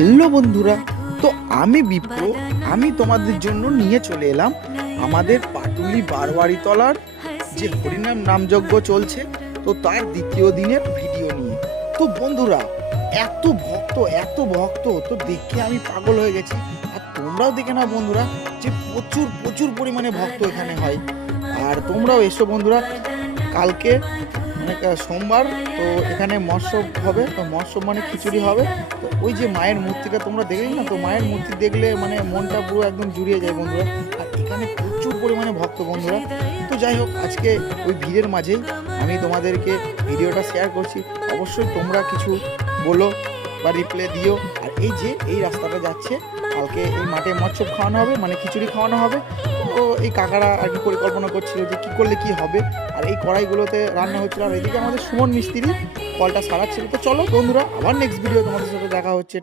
Hello বন্ধুরা, তো আমি বিপ্র। আমি তোমাদের জন্য নিয়ে চলে এলাম আমাদের পাটুলি বারবাড়িতলার যে হরিনাম নামযজ্ঞ চলছে, তো তার দ্বিতীয় দিনের ভিডিও নিয়ে। তো বন্ধুরা, এত ভক্ত তো দেখে আমি পাগল হয়ে গেছি। আর তোমরাও দেখে নাও বন্ধুরা, যে প্রচুর প্রচুর পরিমাণে ভক্ত এখানে হয়। আর তোমরাও এসো বন্ধুরা। কালকে মানে সোমবার, তো এখানে মৎস্য হবে। তো মৎস্য মানে খিচুড়ি হবে। তো ওই যে মায়ের মূর্তিটা তোমরা দেখলে না, তো মায়ের মূর্তি দেখলে মানে মনটা পুরো একদম জুড়িয়ে যায় বন্ধুরা। আর এখানে প্রচুর পরিমাণে ভক্ত বন্ধুরা। তো যাই হোক, আজকে ওই ভিড়ের মাঝেই আমি তোমাদেরকে ভিডিওটা শেয়ার করছি। অবশ্যই তোমরা কিছু বলো বা রিপ্লাই দিও। আর এই যে এই রাস্তাটা যাচ্ছে, কালকে এই মাঠে মৎস্য খাওয়ানো হবে, মানে খিচুড়ি খাওয়ানো হবে। তো এই কাকারা আর কি পরিকল্পনা করছিল যে কী করলে কি হবে। আর এই কড়াইগুলোতে রান্না হচ্ছিল। আর এদিকে আমাদের সুমন মিস্ত্রি কলটা সারাচ্ছিল। তো চলো বন্ধুরা, আবার নেক্সট ভিডিও তোমাদের সাথে দেখা হচ্ছে।